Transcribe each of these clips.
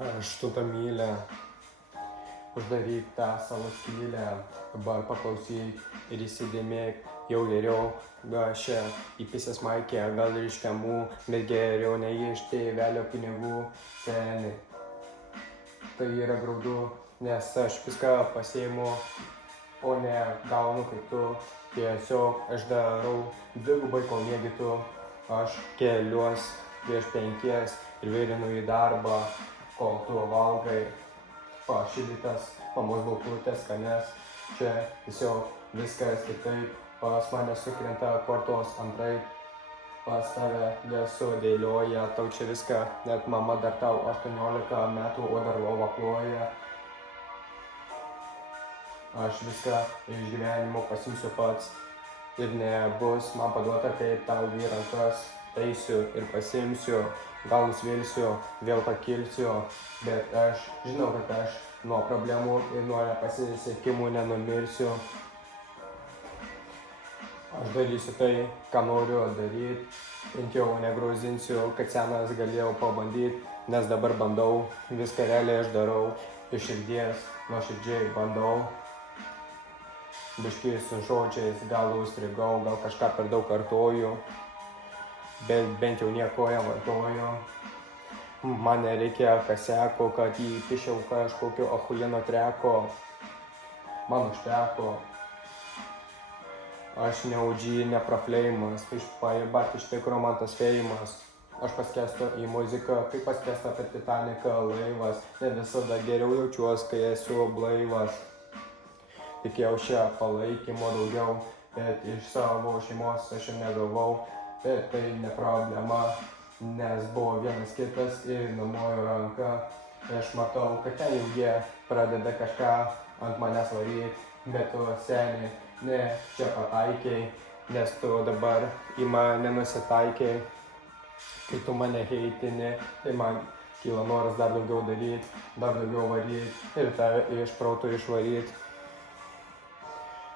Aštuntą mylę, uždaryk tą savo skylę, dabar paklausyk ir įsidėmėk, jau geriau, gal čia įpisęs maikė, gal ir iš kiemų, bet geriau nei iš tėvelio pinigų, seni. Tai yra graudu, nes aš viską pasiimu, o ne gaunu kaip tu, tiesiog aš darau dvigubai, kol miegi tu, aš keliuos prieš 5 ir vairinu į darbą, kol tu valgai pašildytas, mamos balkutės skanės, čia tiesiog viskas kitaip, pas mane sukrenta kortos antraip, pas tave nesudėlioja, tau čia viską, net mama dar tau 18 metų, o dar lova kloja. Aš viską iš gyvenimo pasiimsiu pats ir nebus man paduota, kaip tau į rankas. Eisiu ir pasiimsiu, gal nusvilsiu, vėl pakilsiu, bet aš žinau, kad aš nuo problemų ir nuo nepasisekimų nenumirsiu. Aš darysiu tai, ką noriu daryti, bent jau negruzinsiu, kad senas galėjau pabandyti, nes dabar bandau, viską realiai aš darau, iš širdies, nuoširdžiai bandau. Biškį su žodžiais, gal užstrigau, gal kažką per daug kartoju, bet bent jau nieko nevartoju. Man nereikia kaseko, kad įpišiau kažkokio achujieno treko. Man užteko. Aš ne OG, ne prafleimas, pajebat iš tikro man tas feimas. Aš paskęstu į muziką, kaip paskęsta per Titaniką laivas. Ne visada geriau jaučiuos, kai esu blaivas. Tikėjau šią palaikymo daugiau, bet iš savo šeimos aš ir negavau. Bet tai ne problema, nes buvo vienas kitas ir numojo ranką. Aš matau, kad ten jau jie pradeda kažką ant manęs varyti, bet tu seni, ne čia pataikiai, nes tu dabar į mane nusitaikiai. Kai tu mane heitini, tai man kyla noras dar daugiau daryti, dar daugiau varyti ir tave iš proto išvaryti.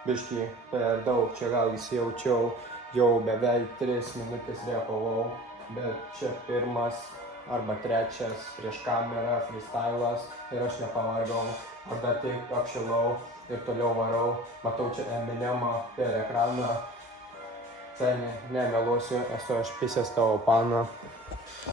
Biškį per daug čia gal įsijaučiau, jau beveik 3 minutės repavau, bet čia pirmas arba trečias prieš kamerą freestylas ir aš nepavargau, aš dar tik apšilau ir toliau varau, matau čia Eminemą per ekraną, seni, nemeluosiu, esu aš pisęs tavo paną.